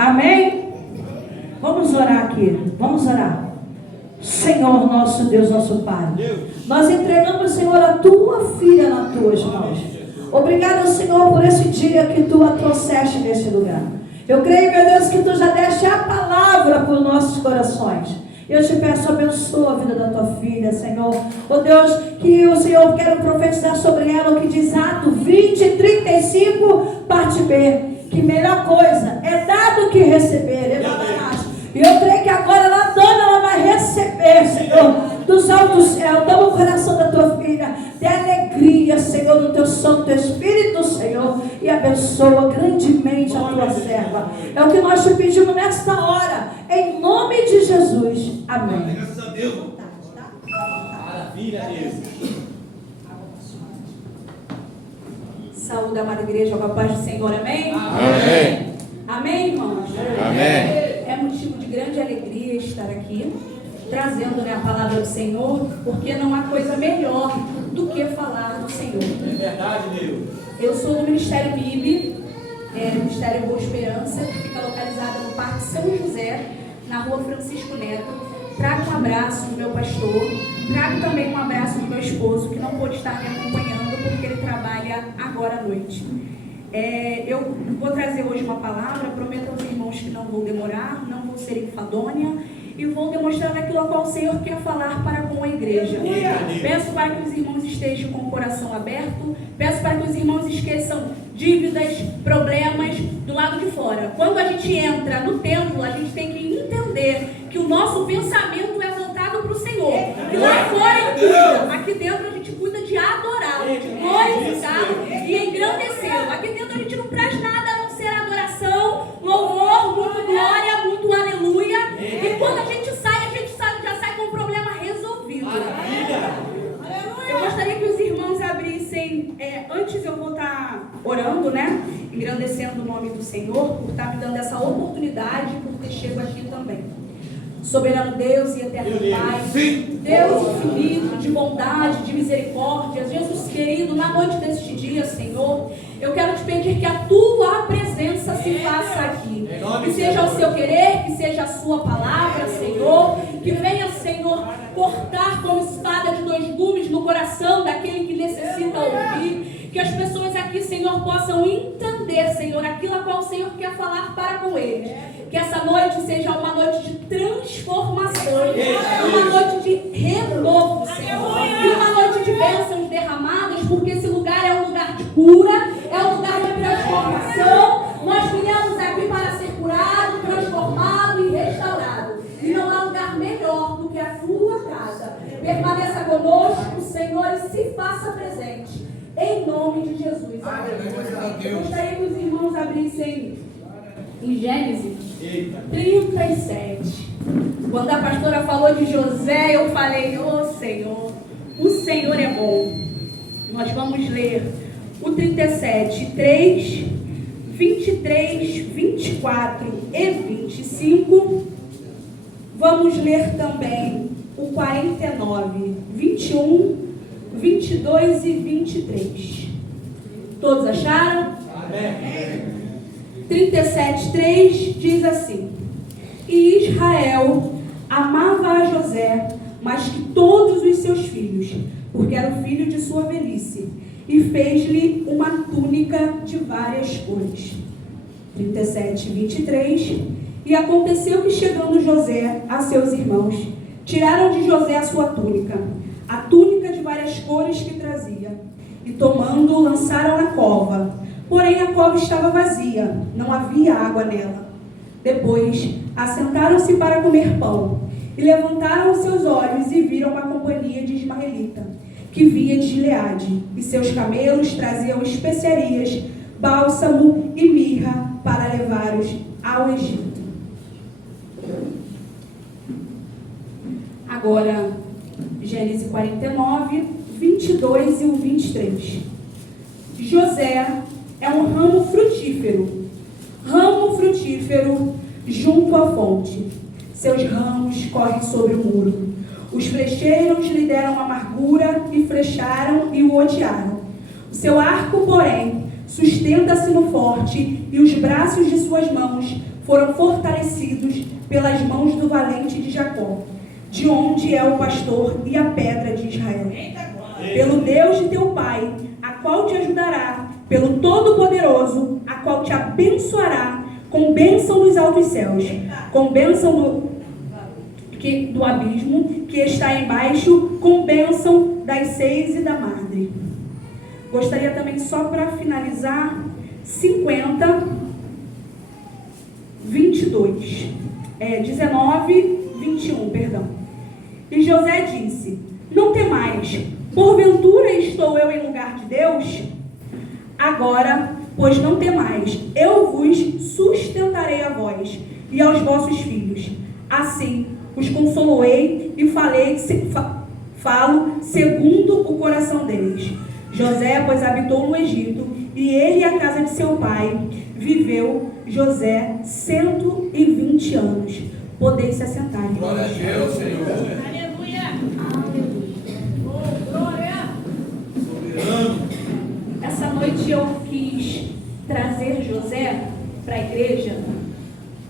Amém? Vamos orar aqui. Vamos orar. Senhor, nosso Deus, nosso Pai, nós entregamos, Senhor, a tua filha nas tuas mãos. Obrigado, Senhor, por esse dia que tu a trouxeste nesse lugar. Eu creio, meu Deus, que tu já deste a palavra para os nossos corações. Eu te peço, abençoa a vida da tua filha, Senhor. Oh Deus, que o Senhor quer profetizar sobre ela o que diz Atos 20:35, parte B. Que melhor coisa é dar do que receber. E eu creio que agora ela vai receber, Senhor, dos altos céus. Toma o coração da tua filha de alegria, Senhor, do teu Santo Espírito, Senhor, e abençoa grandemente a tua serva. É o que nós te pedimos nesta hora, em nome de Jesus. Amém. Graças a Deus. Maravilha, Deus. Saúde, amada igreja, com a paz do Senhor, amém? Amém. Amém, irmãos? Amém. É motivo de grande alegria estar aqui, trazendo, a palavra do Senhor, porque não há coisa melhor do que falar do Senhor. É verdade, Deus. Eu sou do Ministério MIB, Ministério Boa Esperança, que fica localizado no Parque São José, na Rua Francisco Neto. Trago um abraço do meu pastor, trago também um abraço do meu esposo, que não pôde estar me acompanhando porque ele trabalha agora à noite. Eu vou trazer hoje uma palavra, prometo aos irmãos que não vou demorar, não vou ser enfadonha, e vou demonstrar aquilo ao qual o Senhor quer falar para com a igreja. Peço para que os irmãos estejam com o coração aberto, peço para que os irmãos esqueçam dívidas, problemas do lado de fora. Quando a gente entra no templo, a gente tem que entender que o nosso pensamento é voltado para o Senhor. E lá fora ele cuida, aqui dentro a gente cuida de adorá-lo, de glorificá-lo e engrandecê-lo. Aqui dentro a gente não traz nada a não ser adoração, louvor, muito glória, muito aleluia. E quando a gente já sai com o problema resolvido. Eu gostaria que os irmãos abrissem, antes eu vou estar orando, engrandecendo o nome do Senhor, por estar me dando essa oportunidade, por ter chegado aqui também. Soberano Deus e eterno Pai, Deus infinito, de bondade, de misericórdia, Jesus querido, na noite deste dia, Senhor, eu quero te pedir que a tua presença se faça aqui, que seja o seu querer, que seja a sua palavra, Senhor, que venha, Senhor, cortar como espada de 2 gumes no coração daquele que necessita ouvir, que as pessoas aqui, Senhor, possam entender, Senhor, aquilo a qual o Senhor quer falar para com eles. Que essa noite seja uma noite de transformação, uma noite de renovo, Senhor, e uma noite de bênçãos derramadas, porque esse lugar é um lugar de cura, é um lugar de transformação. Nós viemos aqui para ser curado, transformado e restaurado. E não há lugar melhor do que a tua casa. Permaneça conosco, Senhor, e se faça presente. Em nome de Jesus. Eu gostaria que os irmãos abrissem em Gênesis 37. Quando a pastora falou de José, eu falei, Senhor, o Senhor é bom. Nós vamos ler o 37, 3, 23, 24 e 25. Vamos ler também o 49, 21, 22 e 23. Todos acharam? Amém. 37:3 diz assim: E Israel amava a José mais que todos os seus filhos, porque era o filho de sua velhice, e fez-lhe uma túnica de várias cores. 37:23 E aconteceu que, chegando José a seus irmãos, tiraram de José a sua túnica, a túnica de várias cores que trazia, e tomando, lançaram na cova. Porém a cova estava vazia, não havia água nela. Depois assentaram-se para comer pão, e levantaram os seus olhos e viram uma companhia de ismaelita, que vinha de Gileade, e seus camelos traziam especiarias, bálsamo e mirra para levar-os ao Egito. Agora, Gênesis 49, 22 e o 23. José é um ramo frutífero junto à fonte. Seus ramos correm sobre o muro. Os flecheiros lhe deram amargura e flecharam e o odiaram. O seu arco, porém, sustenta-se no forte, e os braços de suas mãos foram fortalecidos pelas mãos do valente de Jacó, de onde é o pastor e a pedra de Israel. Pelo Deus de teu pai, a qual te ajudará, pelo Todo-Poderoso, a qual te abençoará, com bênção dos altos céus, com bênção do abismo que está embaixo, com bênção das seis e da madre. Gostaria também, só para finalizar, 19, 21, perdão. E José disse: não temais, porventura estou eu em lugar de Deus? Agora, pois não temais, eu vos sustentarei a vós e aos vossos filhos. Assim, os consolei e falo segundo o coração deles. José, pois, habitou no Egito, e ele e a casa de seu pai. Viveu José 120 anos. Podeis se assentar. Glória a Deus, Senhor. Aleluia. Oh, glória. Soberano. Essa noite eu quis trazer José para a igreja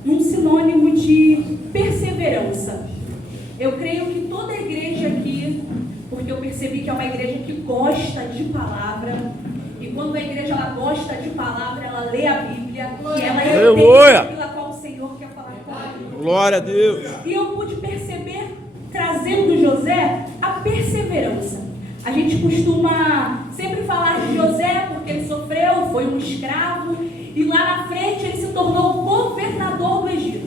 num sinônimo de perseverança. Eu creio que toda a igreja aqui, porque eu percebi que é uma igreja que gosta de palavra, e quando a igreja ela gosta de palavra, ela lê a Bíblia e ela entende aquilo a qual o Senhor quer falar com ela. Glória a Deus. E eu pude perceber, trazendo José, a perseverança. A gente costuma sempre falar de José porque ele sofreu, foi um escravo, e lá na frente ele se tornou governador do Egito.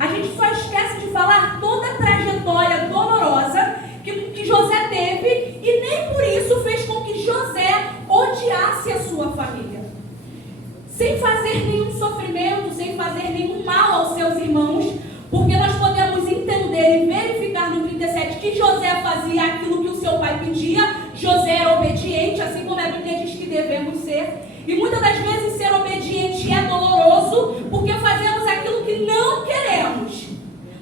A gente só esquece de falar toda a trajetória dolorosa que José teve, e nem por isso fez com que José odiasse a sua família. Sem fazer nenhum sofrimento, sem fazer nenhum mal aos seus irmãos, porque nós podemos entender e verificar no 37 que José fazia aquilo que o seu pai pedia. José era obediente, assim como a Bíblia diz que devemos ser. E muitas das vezes ser obediente é doloroso, porque fazemos aquilo que não queremos.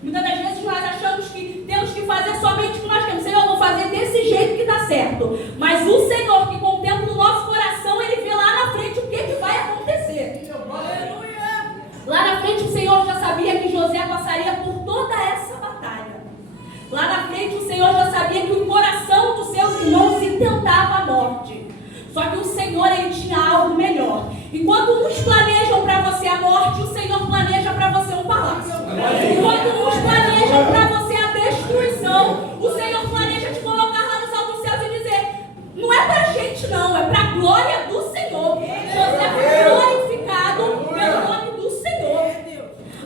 Muitas das vezes nós achamos que temos que fazer somente o que nós queremos. Senhor, eu vou fazer desse jeito que está certo. Mas o Senhor que contempla o nosso coração, Ele vê lá na frente o que vai acontecer. Aleluia! Lá na frente o Senhor já sabia que José passaria por toda essa batalha. Lá na frente o Senhor já sabia que o coração dos seus irmãos intentava a morte. Só que o Senhor, Ele tinha algo melhor. Enquanto uns planejam para você a morte, o Senhor planeja para você um palácio. Enquanto uns planejam para você a destruição, o Senhor planeja te colocar lá nos altos céus e dizer: não é para a gente não, é para a glória do Senhor. Você foi glorificado pelo nome do Senhor.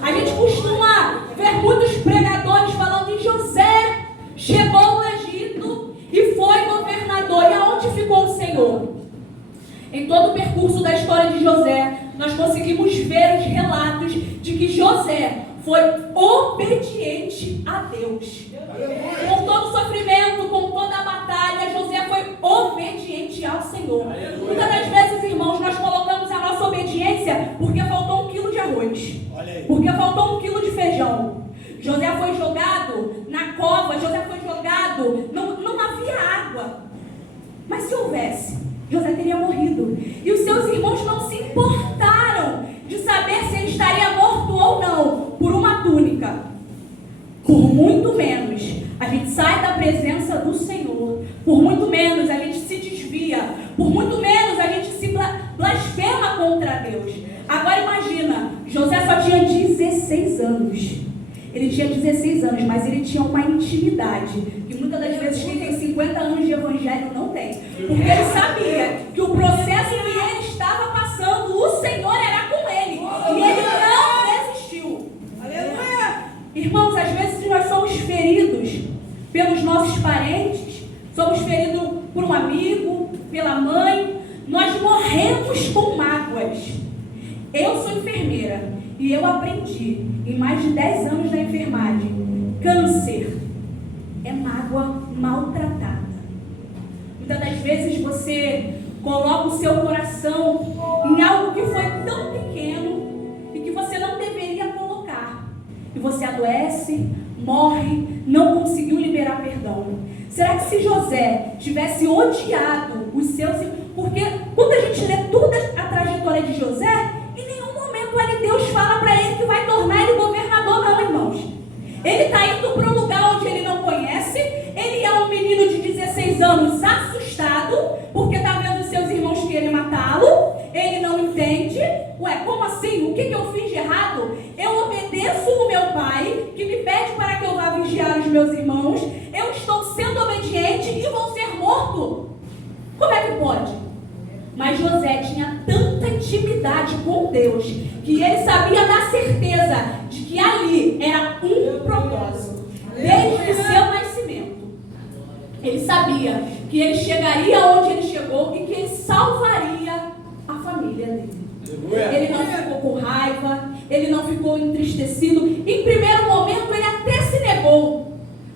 A gente costuma ver muitos pregadores falando em José. Chegou no Egito e foi governador. E aonde ficou o Senhor? Em todo o percurso da história de José, nós conseguimos ver os relatos de que José foi obediente a Deus. Com todo o sofrimento, com toda a batalha, José foi obediente ao Senhor. Muitas das vezes, irmãos, nós colocamos a nossa obediência porque faltou 1 quilo de arroz, porque faltou 1 quilo de feijão. José foi jogado na cova, José foi jogado, não havia água. Mas se houvesse, José teria morrido. E os seus irmãos não se importaram de saber se ele estaria morto ou não por uma túnica. Por muito menos a gente sai da presença do Senhor. Por muito menos a gente se desvia. Por muito menos a gente se blasfema contra Deus. Agora imagina, José só tinha 16 anos. Ele tinha 16 anos, mas ele tinha uma intimidade que muitas das vezes quem tem 50 anos de evangelho não tem. Porque ele sabia que o processo que ele estava passando, o Senhor era com ele. E ele não desistiu. Aleluia! Irmãos, às vezes nós somos feridos pelos nossos parentes, somos feridos por um amigo, pela mãe. Nós morremos com mágoas. Eu sou enfermeira. E eu aprendi, em mais de 10 anos da enfermagem, câncer é mágoa maltratada. Muitas das vezes você coloca o seu coração em algo que foi tão pequeno e que você não deveria colocar. E você adoece, morre, não conseguiu liberar perdão. Será que se José tivesse odiado os seus... Porque quando a gente lê toda a trajetória de José, ali Deus fala para ele que vai tornar onde ele não conhece. Ele é um menino de 16 anos assustado, porque está vendo seus irmãos querem matá-lo. Ele não entende. Ué, como assim? O que eu fiz de errado? Eu obedeço o meu pai, que me pede para que eu vá vigiar os meus irmãos. Eu estou sendo obediente e vou ser morto. Como é que pode? Mas José tinha tanta intimidade com Deus, que ele sabia da certeza de que ali era um propósito. Desde o seu nascimento. Ele sabia que ele chegaria onde ele chegou e que ele salvaria a família dele. Ele não ficou com raiva, ele não ficou entristecido. Em primeiro momento ele até se negou,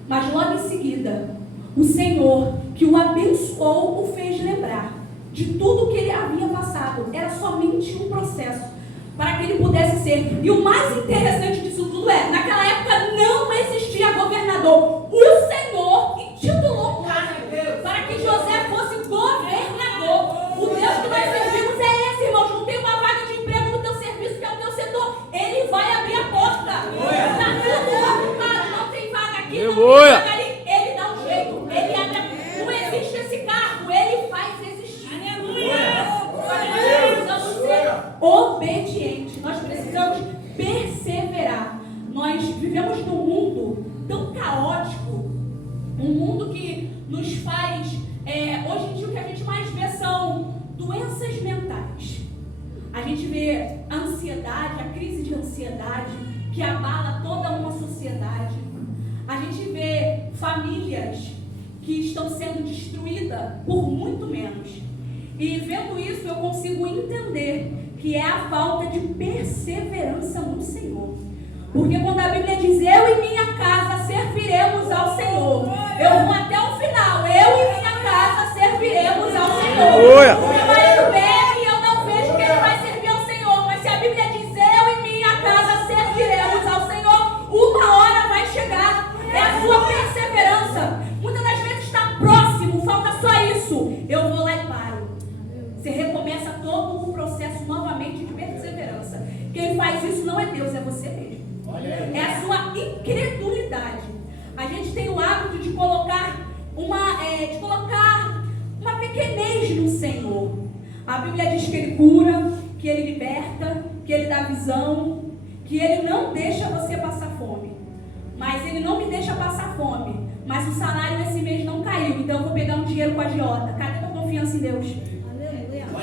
mas logo em seguida o Senhor que o abençoou o fez lembrar de tudo que ele havia passado. Era somente um processo para que ele pudesse ser. E o mais interessante disso tudo é, naquela época não existia governador. O Senhor intitulou um cargo para que José fosse governador. O Deus que nós servimos é esse, irmãos. Não tem uma vaga de emprego no teu serviço, que é o teu setor. Ele vai abrir a porta. Está tudo ocupado, não tem vaga aqui, não tem vaga ali. Ele dá um jeito, ele abre. Não existe esse cargo, ele faz existir. Nós precisamos ser obedientes, nós precisamos perseverar. Nós vivemos num mundo tão caótico, um mundo que nos faz, hoje em dia o que a gente mais vê são doenças mentais. A gente vê a ansiedade, a crise de ansiedade que abala toda uma sociedade. A gente vê famílias que estão sendo destruídas por muito menos. E vendo isso eu consigo entender que é a falta de perseverança no Senhor. Porque quando a Bíblia diz, eu e minha casa serviremos ao Senhor, eu vou até o final, eu e minha casa serviremos ao Senhor. Meu marido bebe e eu não vejo que ele vai servir ao Senhor, mas se a Bíblia diz, eu e minha casa serviremos ao Senhor, uma hora vai chegar. É a sua perseverança. Muitas das vezes está próximo, falta só isso. Eu vou lá e paro. Você recomeça todo o processo novamente de perseverança. Quem faz isso não é Deus, é você mesmo. É a sua incredulidade. A gente tem o hábito de colocar uma pequenez no Senhor. A Bíblia diz que Ele cura, que Ele liberta, que Ele dá visão, que Ele não deixa você passar fome. Mas Ele não me deixa passar fome. Mas o salário esse mês não caiu, então eu vou pegar um dinheiro com a agiota. Cadê a tua confiança em Deus?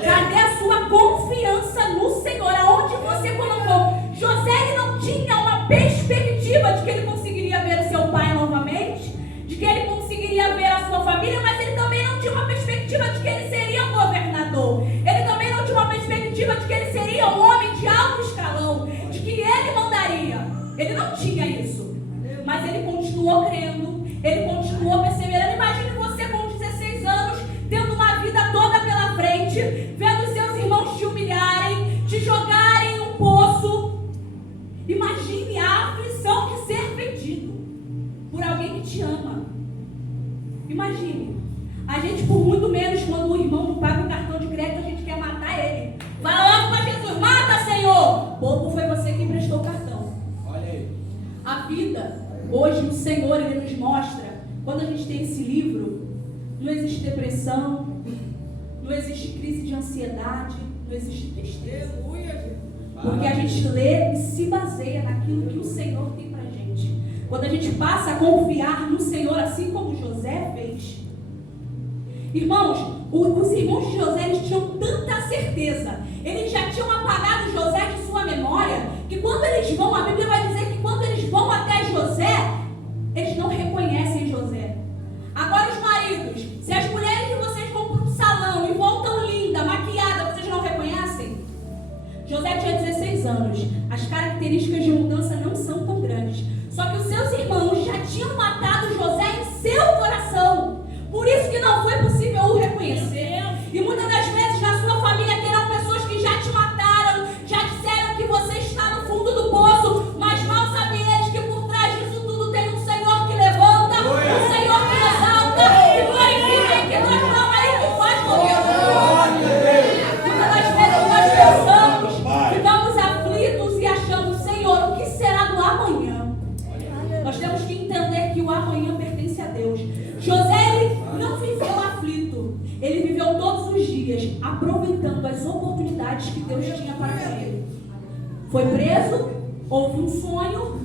Cadê a sua confiança no Senhor? Aonde você colocou? José ele não tinha uma perspectiva de que ele conseguiria ver o seu pai novamente, de que ele conseguiria ver a sua família, mas ele também não tinha uma perspectiva de que ele seria um governador. Ele também não tinha uma perspectiva de que ele seria um homem de alto escalão, de que ele mandaria. Ele não tinha isso. Mas ele continuou crendo, ele continuou perseverando. Imagine você com 16 anos, tendo uma vida toda pela frente, vendo seus irmãos te humilharem, te jogarem em um poço. Imagine a aflição de ser vendido por alguém que te ama. Imagine. A gente, por muito menos, quando o irmão não paga o cartão de crédito, a gente quer matar ele. Fala logo para Jesus, mata, Senhor! Bobo, foi você que emprestou o cartão. Olha aí. A vida, hoje o Senhor, Ele nos mostra, quando a gente tem esse livro, não existe depressão, não existe crise de ansiedade, não existe tristeza. Porque a gente lê e se baseia naquilo que o Senhor tem pra gente. Quando a gente passa a confiar no Senhor, assim como José fez. Irmãos, os irmãos de José, eles tinham tanta certeza, eles já tinham apagado José de sua memória, que quando eles vão, a Bíblia vai dizer que quando eles vão até José, eles não reconhecem José. Agora os maridos, se as mulheres de vocês vão para um salão e voltam linda, maquiada, vocês não reconhecem? José tinha 16 anos, as características de mudança não são tão grandes. Só que os seus irmãos já tinham matado José em seu coração. Por isso que não foi possível o reconhecer. E muitas das vezes na sua família terão pessoas que já te mataram, já disseram que você está no fundo do poço, mas dias aproveitando as oportunidades que Deus tinha para ele. Foi preso, houve um sonho,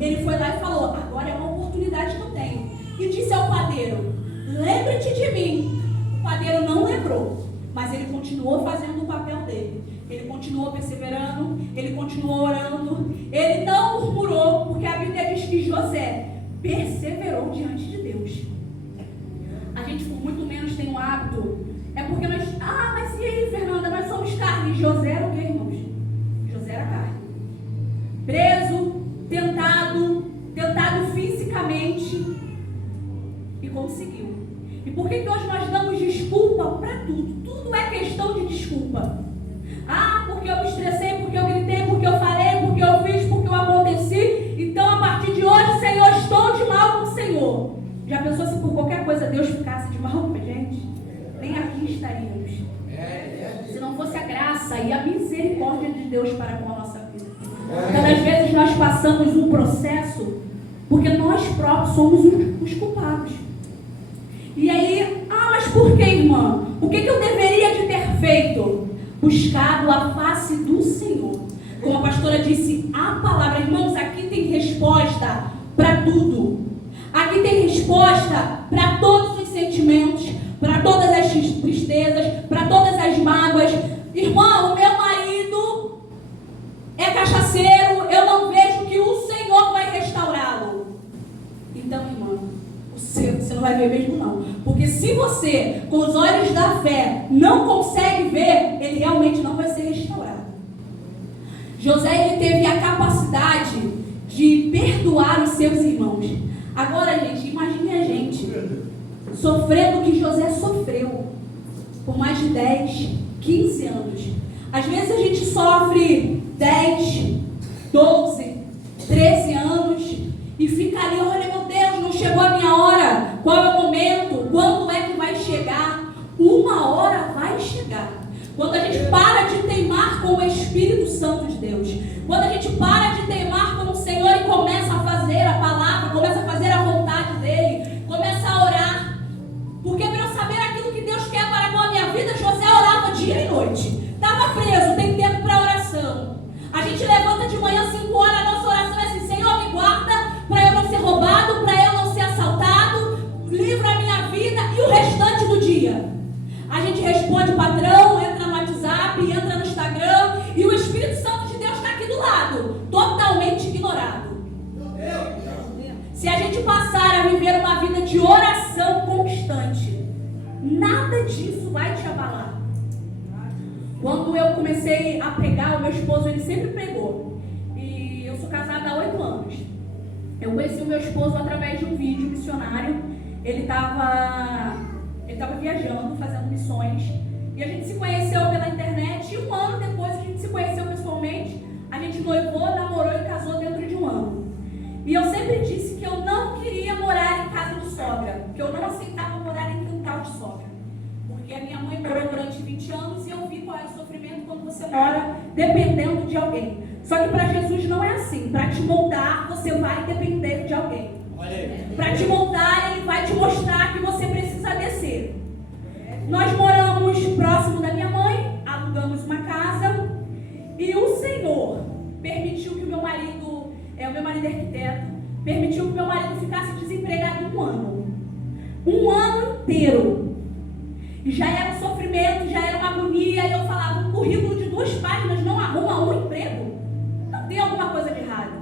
ele foi lá e falou: agora é uma oportunidade que eu tenho. E disse ao padeiro: lembre-te de mim. O padeiro não lembrou, mas ele continuou fazendo o papel dele. Ele continuou perseverando, ele continuou orando, ele não murmurou, porque a Bíblia diz que José perseverou diante de Deus. A gente, por muito menos, tem um hábito. É porque nós... mas e aí, Fernanda? Nós somos carne. José era o quê, irmãos? José era carne. Preso, tentado fisicamente, e conseguiu. E por que hoje nós damos desculpa para tudo? Tudo é questão de desculpa. Porque eu me estressei, porque eu gritei, porque eu falei, porque eu fiz, porque eu aconteci. Então, a partir de hoje, Senhor, estou de mal com o Senhor. Já pensou se por qualquer coisa Deus ficasse de mal com a gente? Nem aqui estaríamos. Se não fosse a graça e a misericórdia de Deus para com a nossa vida. Então, às vezes, nós passamos um processo porque nós próprios somos os culpados. E aí, mas por que, irmã? O que eu deveria de ter feito? Buscado a face do Senhor. Como a pastora disse, a palavra, irmãos, aqui tem resposta para tudo. Aqui tem resposta para todos os sentimentos, para todas as tristezas, para todas as mágoas. Irmão, o meu marido é cachaceiro, eu não vejo que o Senhor vai restaurá-lo. Então, irmã, você não vai ver mesmo não. Porque se você, com os olhos da fé, não consegue ver, ele realmente não vai ser restaurado. José, ele teve a capacidade de perdoar os seus irmãos. Agora, gente, imagine a gente sofrendo o que José sofreu por mais de 10, 15 anos. Às vezes a gente sofre 10, 12, 13 anos e fica ali: olha, meu Deus, não chegou a minha hora. Qual é o momento? Quando é que vai chegar? Uma hora vai chegar. Quando a gente para de teimar com o Espírito Santo de Deus, quando a gente para de teimar com o Senhor e começa a fazer a palavra, começa a fazer a vontade dEle, começa a orar. Porque para eu saber aquilo que Deus quer para com a minha vida, José orava dia e noite. Estava preso, tem tempo para oração. A gente levanta de manhã 5 horas, a nossa oração é assim: Senhor, me guarda para eu não ser roubado, para eu não ser assaltado, livra a minha vida e o restante do dia. A gente responde o patrão, entra no WhatsApp, entra no Instagram, e o Espírito Santo de Deus está aqui do lado, totalmente ignorado. Se a gente passar a viver uma vida de oração constante, nada disso vai te abalar. Quando eu comecei a pregar, o meu esposo, ele sempre pregou. E eu sou casada há 8 anos. Eu conheci o meu esposo através de um vídeo missionário. Ele estava viajando, fazendo missões. E a gente se conheceu pela internet. E 1 ano depois a gente se conheceu pessoalmente. A gente noivou, namorou e casou dentro de 1 ano. E eu sempre disse que eu não queria morar em casa de sogra. Que eu não aceitava morar em quintal de sogra. Porque a minha mãe morou durante 20 anos e eu vi qual é o sofrimento quando você mora dependendo de alguém. Só que para Jesus não é assim. Para te moldar, você vai depender de alguém. Para te moldar, Ele vai te mostrar que você precisa descer. Nós moramos próximo da minha mãe, alugamos uma casa, e o Senhor permitiu que o meu marido é arquiteto, permitiu que o meu marido ficasse desempregado 1 ano. 1 ano inteiro. E já era um sofrimento, já era uma agonia, e eu falava: um currículo de 2 páginas não arruma um emprego? Não tem alguma coisa de errado.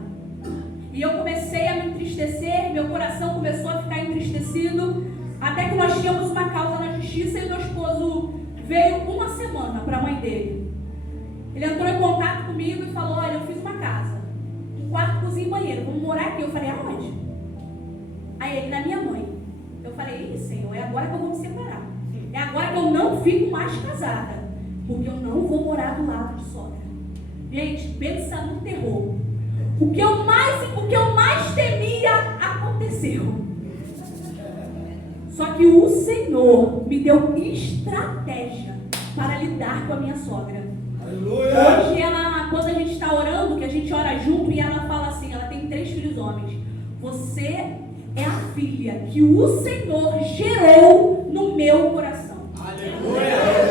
E eu comecei a me entristecer, meu coração começou a ficar entristecido, até que nós tínhamos uma causa na justiça e meu esposo veio 1 semana para a mãe dele. Ele entrou em contato comigo e falou: olha, eu fiz uma casa, um quarto, cozinha e banheiro, vamos morar aqui. Eu falei: aonde? Aí ele: na minha mãe. Eu falei: ih, Senhor, é agora que eu vou me separar. É agora que eu não fico mais casada, porque eu não vou morar do lado de sogra. Gente, pensa no terror. O que eu mais temia aconteceu. Só que o Senhor me deu estratégia para lidar com a minha sogra. Aleluia. Hoje quando a gente está orando, que a gente ora junto, e ela fala assim, ela tem 3 filhos homens: você é a filha que o Senhor gerou no meu coração. Aleluia.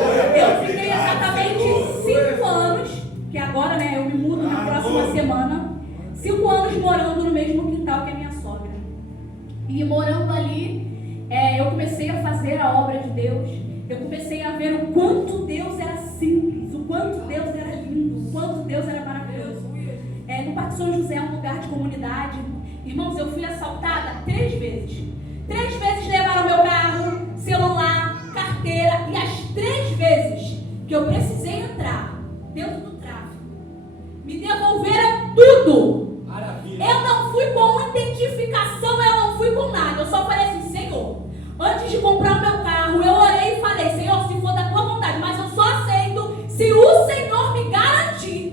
uma semana. 5 anos morando no mesmo quintal que a minha sogra. E morando ali, eu comecei a fazer a obra de Deus. Eu comecei a ver o quanto Deus era simples, o quanto Deus era lindo, o quanto Deus era maravilhoso. No Parque São José é um lugar de comunidade. Irmãos, eu fui assaltada 3 vezes. 3 vezes levaram meu carro, celular, carteira. E as 3 vezes que eu precisei entrar dentro do tráfico, me devolveram tudo. Maravilha. Eu não fui com identificação, eu não fui com nada. Eu só falei assim: Senhor, antes de comprar o meu carro, eu orei e falei: Senhor, se for da tua vontade, mas eu só aceito se o Senhor me garantir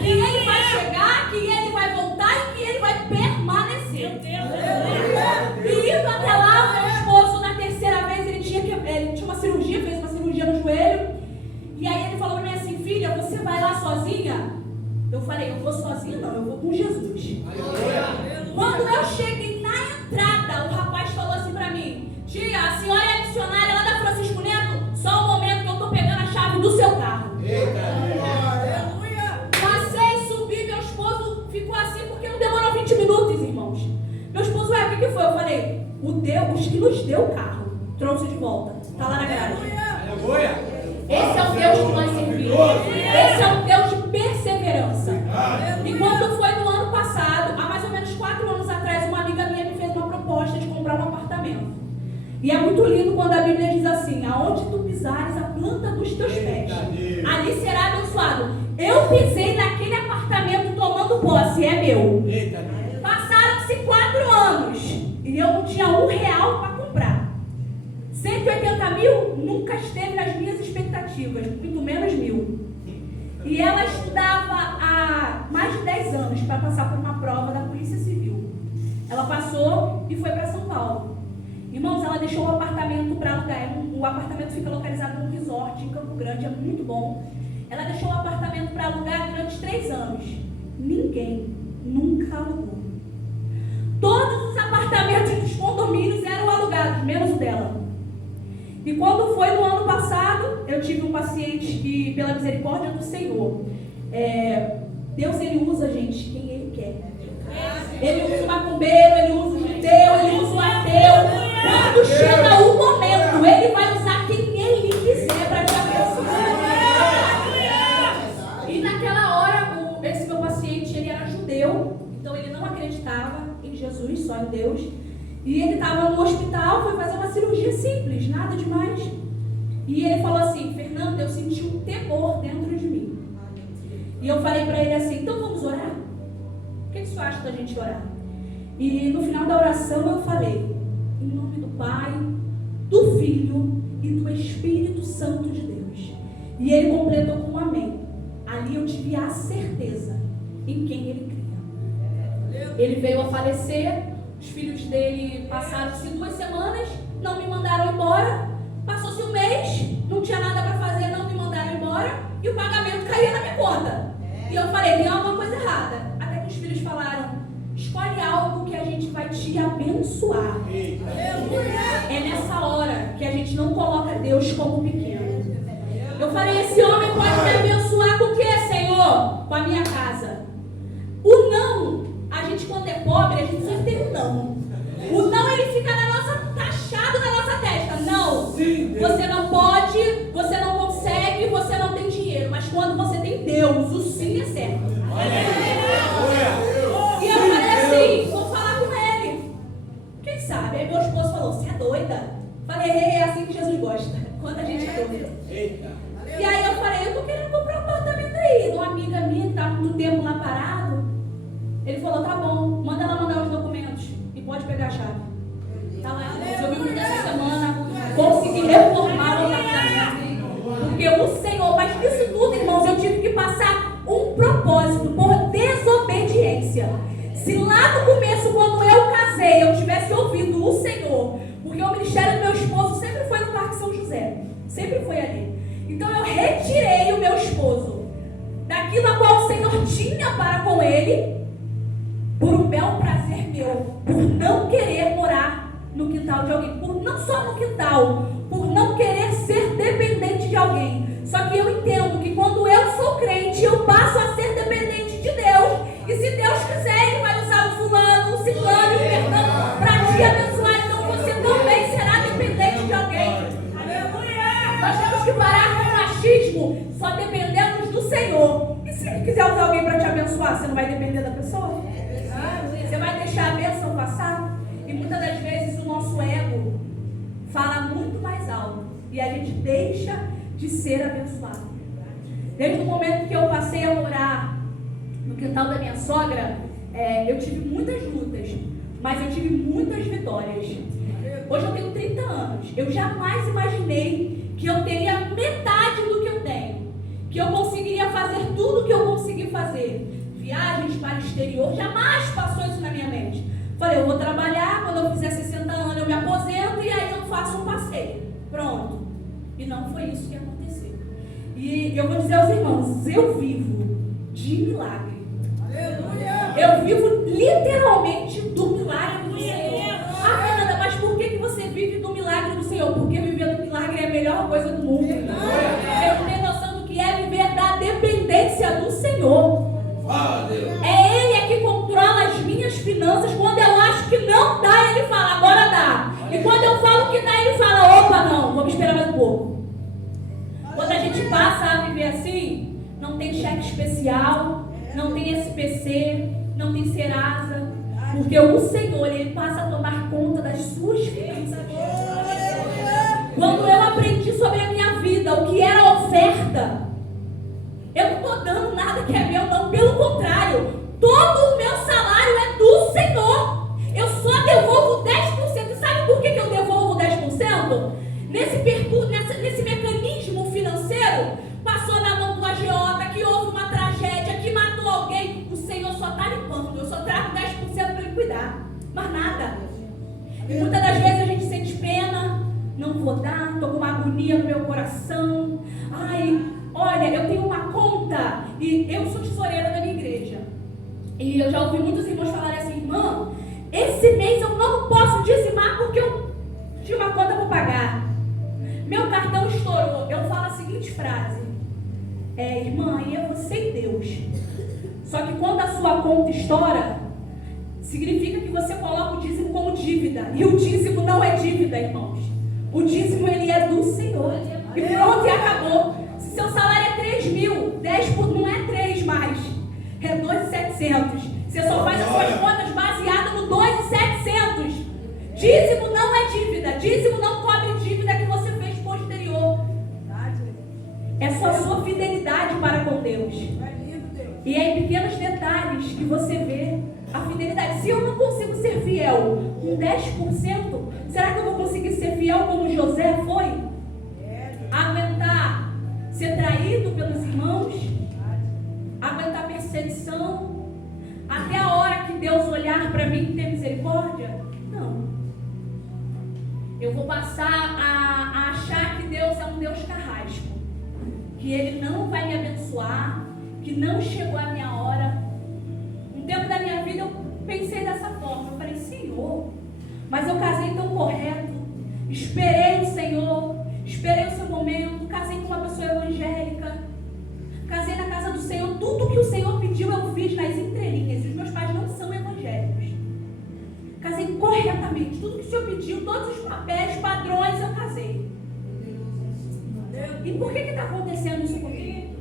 que ele vai chegar, que ele vai voltar e que ele vai permanecer. E indo até lá, o meu esposo, na 3ª vez, ele tinha uma cirurgia, fez uma cirurgia no joelho. E aí ele falou pra mim assim: filha, você vai lá sozinha? Eu falei: eu vou sozinha não, eu vou com Jesus. Quando eu cheguei na entrada, o rapaz falou assim pra mim: tia, a senhora é missionária lá da Francisco Neto? Só um momento que eu tô pegando a chave do seu carro. Passei, subi, meu esposo ficou assim porque não demorou 20 minutos, irmãos. Meu esposo: o que foi? Eu falei: o Deus que nos deu o carro trouxe de volta, tá lá na garagem. Esse é o Deus que nós servimos. Esse é o Deus de perseverança. E quando foi no ano passado, há mais ou menos 4 anos atrás, uma amiga minha me fez uma proposta de comprar um apartamento. E é muito lindo quando a Bíblia diz assim: aonde tu pisares a planta dos teus pés, ali será abençoado. Eu pisei naquele apartamento tomando posse, é meu. Passaram-se 4 anos e eu não tinha R$1 para comprar. 180 mil nunca esteve nas minhas expectativas, muito menos 1.000. E ela estudava há mais de 10 anos para passar por uma prova da Polícia Civil. Ela passou e foi para São Paulo. Irmãos, ela deixou o apartamento para alugar. O apartamento fica localizado num resort em Campo Grande, é muito bom. Ela deixou o apartamento para alugar durante 3 anos. Ninguém nunca alugou. Todos os apartamentos dos condomínios eram alugados, menos o dela. E quando foi no ano passado, eu tive um paciente que, pela misericórdia do Senhor, Deus, ele usa, gente, quem ele quer. Ele usa o macumbeiro, ele usa o judeu, ele usa o ateu. Quando chega o momento, ele vai usar quem ele quiser para te abençoar. E naquela hora, esse meu paciente, ele era judeu, então ele não acreditava em Jesus, só em Deus. E ele estava no hospital, foi fazer uma cirurgia simples, nada demais. E ele falou assim: Fernanda, eu senti um temor dentro de mim. E eu falei para ele assim: então vamos orar? O que você acha da gente orar? E no final da oração eu falei: em nome do Pai, do Filho e do Espírito Santo de Deus. E ele completou com um amém. Ali eu tive a certeza em quem ele cria. Ele veio a falecer. Os filhos dele passaram-se 2 semanas, não me mandaram embora. Passou-se um mês, não tinha nada para fazer, não me mandaram embora. E o pagamento caía na minha conta. E eu falei: tem alguma coisa errada. Até que os filhos falaram: escolhe algo que a gente vai te abençoar. É nessa hora que a gente não coloca Deus como pequeno. Eu falei: esse homem pode me abençoar com o que, Senhor? Com a minha casa. O não, a gente quando é pobre, a gente sempre tem um não. O não, ele fica taxado na nossa testa. Não, você não pode, você não consegue, você não tem dinheiro. Mas quando você tem Deus, o sim é certo. E eu falei assim: vou falar com ele. Quem sabe? Aí meu esposo falou: você é doida? Falei: é assim que Jesus gosta, quando a gente é doida. E aí eu falei: eu tô querendo comprar um apartamento aí. Uma amiga minha que tá muito tempo lá parado. Ele falou: tá bom, manda ela mandar os documentos e pode pegar a chave. Tá lá, eu me mudei essa semana, consegui reformar o apartamento. Porque o Senhor, mas nisso tudo, irmãos, eu tive que passar um propósito por desobediência. Se lá no começo, quando eu casei, eu tivesse ouvido o Senhor, porque o ministério do meu esposo sempre foi no Parque São José, sempre foi ali. Então eu retirei o meu esposo daquilo a qual o Senhor tinha para com ele, por um bel prazer meu, por não querer morar no quintal de alguém, por não só no quintal, por não querer ser dependente de alguém. Só que eu entendo que quando eu sou crente, eu passo a ser dependente de Deus, se Deus quiser, Ele vai usar o fulano, o ciclano e o pertano para te abençoar. Então você também será dependente de alguém. Nós temos que parar com o machismo. Só dependemos do Senhor. E se Ele quiser usar alguém para te abençoar, você não vai depender da pessoa? Você vai deixar a bênção passar? E muitas das vezes o nosso ego fala muito mais alto. E a gente deixa de ser abençoado. Desde o momento que eu passei a morar no quintal da minha sogra, eu tive muitas lutas, mas eu tive muitas vitórias. Hoje eu tenho 30 anos. Eu jamais imaginei que eu teria metade do que eu tenho. Que eu conseguiria fazer tudo o que eu consegui fazer. Viagens para o exterior, jamais passou isso na minha mente. Falei, eu vou trabalhar, quando eu fizer 60 anos eu me aposento e aí eu faço um passeio. Pronto. E não foi isso que aconteceu. E eu vou dizer aos irmãos, eu vivo de milagre. Eu vivo literalmente do milagre do Senhor. Ah, Fernanda, mas por que você vive do milagre do Senhor? Porque viver do milagre é a melhor coisa do mundo. Eu tenho noção do que é viver da dependência do Senhor. É Ele que controla as minhas finanças. Quando eu acho que não dá, Ele fala, agora dá. E quando eu falo que dá, Ele fala, opa, não, vamos esperar mais um pouco. Quando a gente passa a viver assim, não tem cheque especial, não tem SPC, não tem Serasa, porque o Senhor, Ele passa a tomar conta das suas finanças. Quando eu aprendi sobre a minha vida, o que era oferta, eu não estou dando nada que é meu, não, pelo contrário, todo o meu salário é do Senhor. Eu só devolvo 10%. E sabe por que eu devolvo 10%? Nesse percurso, nesse mecanismo financeiro, passou na mão do agiota, que houve uma tragédia, que matou alguém, o Senhor só está limpando, eu só trago 10% para Ele cuidar, mas nada. E muitas das vezes a gente sente pena, não vou dar, estou com uma agonia no meu coração. Ai, olha, eu tenho uma conta, e eu sou tesoureira da minha igreja. E eu já ouvi muitos irmãos falarem assim, irmã, esse mês eu não posso dizimar porque eu tinha uma conta para pagar. Meu cartão estourou. Eu falo a seguinte frase, irmã, aí é você e Deus. Só que quando a sua conta estoura, significa que você coloca o dízimo como dívida. E o dízimo não é dívida, irmãos. O dízimo, ele é do Senhor. E pronto, e acabou. Se seu salário é 3 mil, 10 não é 3 mais. É 2.700. Você só faz as suas contas baseadas no 2.700. Dízimo não é dívida. Dízimo não cobre dívida que você fez posterior. É só a sua fidelidade para com Deus. E é em pequenos detalhes que você vê a fidelidade. Se eu não consigo ser fiel com 10%, será que eu vou conseguir ser fiel como José foi? Aguentar ser traído pelos irmãos, aguentar perseguição, até a hora que Deus olhar para mim e ter misericórdia? Não. Eu vou passar a achar que Deus é um Deus carrasco, que Ele não vai me abençoar, que não chegou a minha hora. Um tempo da minha vida eu pensei dessa forma, eu falei, Senhor, mas eu casei tão correto, esperei o Senhor, esperei o seu momento, casei com uma pessoa evangélica, casei na casa do Senhor, tudo que o Senhor pediu eu fiz nas entrelinhas, os meus pais não são evangélicos. Casei corretamente, tudo que o Senhor pediu, todos os papéis, padrões, eu casei. E por que está acontecendo isso comigo?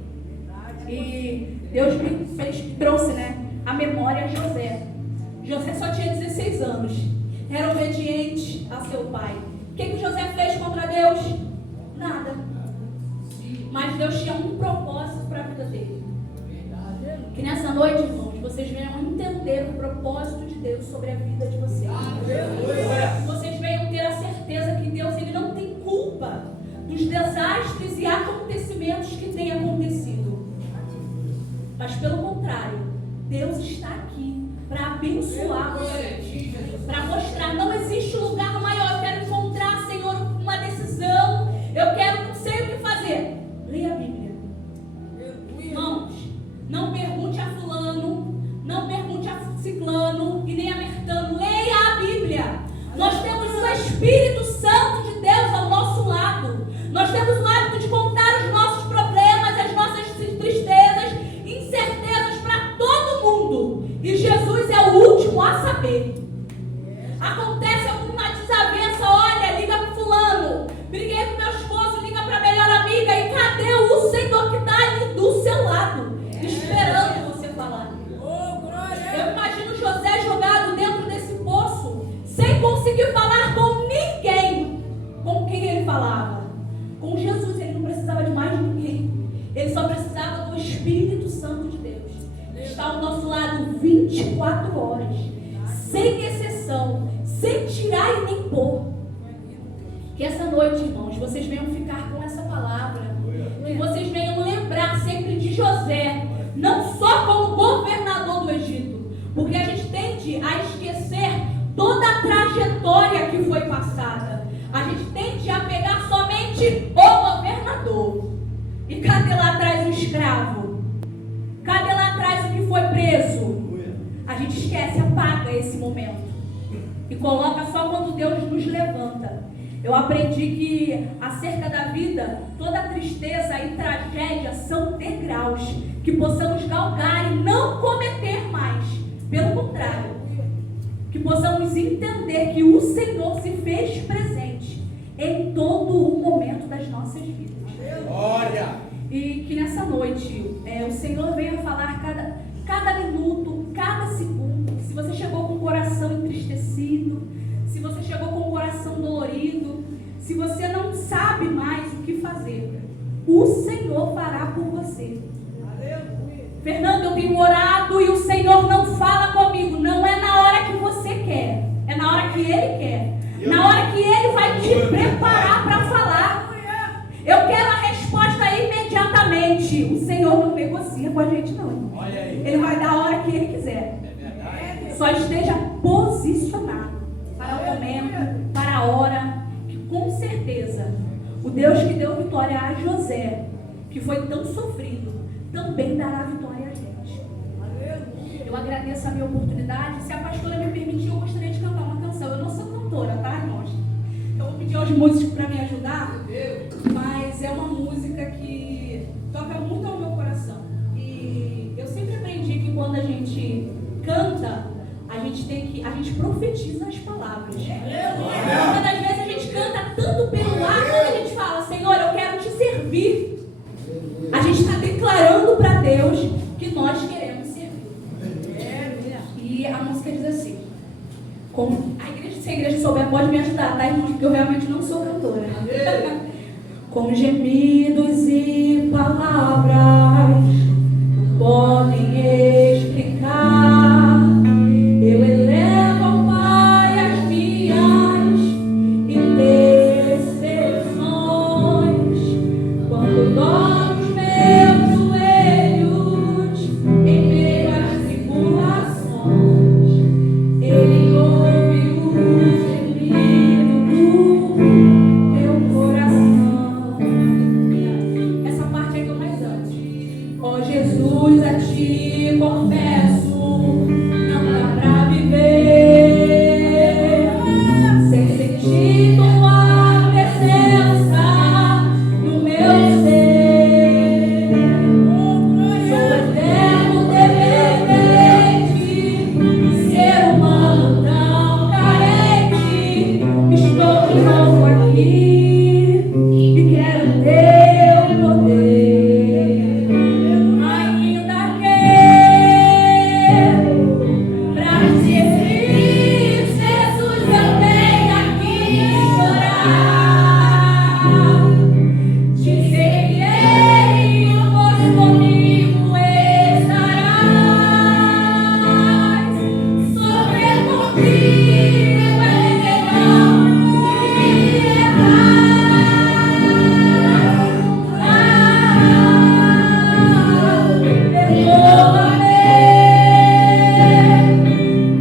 E Deus me trouxe, a memória de José. José só tinha 16 anos, era obediente a seu pai. O que José fez contra Deus? Nada. Mas Deus tinha um propósito para a vida dele. Que nessa noite, irmãos, vocês venham entender o propósito de Deus sobre a vida de vocês. Que vocês venham ter a certeza que Deus, Ele não tem culpa dos desastres e acontecimentos que têm acontecido. Mas pelo contrário, Deus está aqui para abençoar vocês, para mostrar, não existe lugar maior. Eu quero encontrar, Senhor, uma decisão, eu quero, não sei o que fazer. Leia a Bíblia. Irmãos, não pergunte a fulano, não pergunte a ciclano e nem a mertano. Leia a Bíblia. Nós temos o Espírito Santo de Deus ao nosso lado. Nós temos o hábito de contar os nossos problemas, as nossas tristezas, incertezas para todo mundo. Ele só precisava do Espírito Santo de Deus. Está ao nosso lado 24 horas, sem exceção, sem tirar e nem pôr. Que essa noite, irmãos, vocês venham ficar com essa palavra. Que vocês venham lembrar sempre de José, não só como governador do Egito, porque a gente tende a esquecer toda a trajetória que foi passada. A gente tende a pegar somente o governador. E cadê lá atrás o escravo? Cadê lá atrás o que foi preso? A gente esquece, apaga esse momento e coloca só quando Deus nos levanta. Eu aprendi que acerca da vida, toda tristeza e tragédia são degraus que possamos galgar e não cometer mais. Pelo contrário, que possamos entender que o Senhor se fez presente em todo o momento das nossas vidas. Glória! E que nessa noite o Senhor venha falar cada minuto, cada segundo. Se você chegou com o coração entristecido, se você chegou com o coração dolorido, se você não sabe mais o que fazer, o Senhor fará por você. Fernando, eu tenho orado e o Senhor não fala comigo. Não é na hora que você quer, é na hora que Ele quer. Na hora que Ele vai te preparar para falar. Eu quero a resposta imediatamente. O Senhor não negocia com a gente, não. Ele vai dar a hora que Ele quiser. Só esteja posicionado para o momento, para a hora, que com certeza o Deus que deu vitória a José, que foi tão sofrido, também dará vitória a gente. Eu agradeço a minha oportunidade. Se a pastora me permitir, eu gostaria de cantar uma canção. Eu não sou cantora, tá, irmãos? Eu vou pedir aos músicos para me ajudar, mas é uma música que toca muito ao meu coração. E eu sempre aprendi que quando a gente canta, a gente profetiza as palavras. Muitas das vezes a gente canta tanto pelo ar, quando a gente fala, Senhor, eu quero te servir. A gente está declarando para Deus que nós queremos servir. E a música diz assim, se a igreja souber, pode me ajudar, tá, irmãos? Porque eu realmente não sou cantora. Com gemidos e palavras podem explicar, eu elevo ao Pai as minhas intercessões. Quando dobro os meus joelhos em meio às tribulações, Ele ouve o gemido do meu coração. Essa parte é que eu mais amo. Ó Jesus, a Ti confesso, não dá pra viver sem sentir Tua presença no meu ser. Sou eterno dependente, ser humano tão carente. Estou de novo aqui e quero Teu poder. Ainda quero pra te servir, Jesus, eu venho aqui chorar. Te seguirei, pois comigo estarás. Sofrer contigo é melhor que perdoa-me,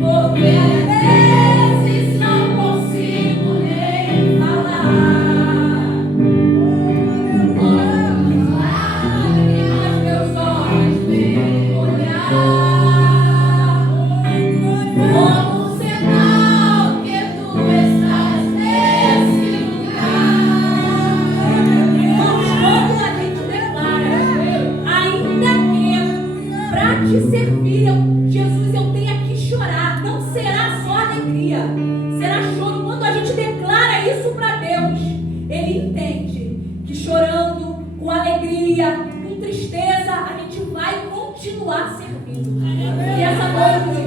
porque às vezes não consigo nem falar. Mas meus olhos vêm olhar como um sinal que Tu estás nesse lugar. Irmãos, quando a gente declara, ainda que para te servir, Jesus, eu tenho que chorar, não será só alegria, será choro. Quando a gente declara isso para Deus, Ele entende que chorando, com alegria, com tristeza, a gente vai continuar servindo. E essa noite,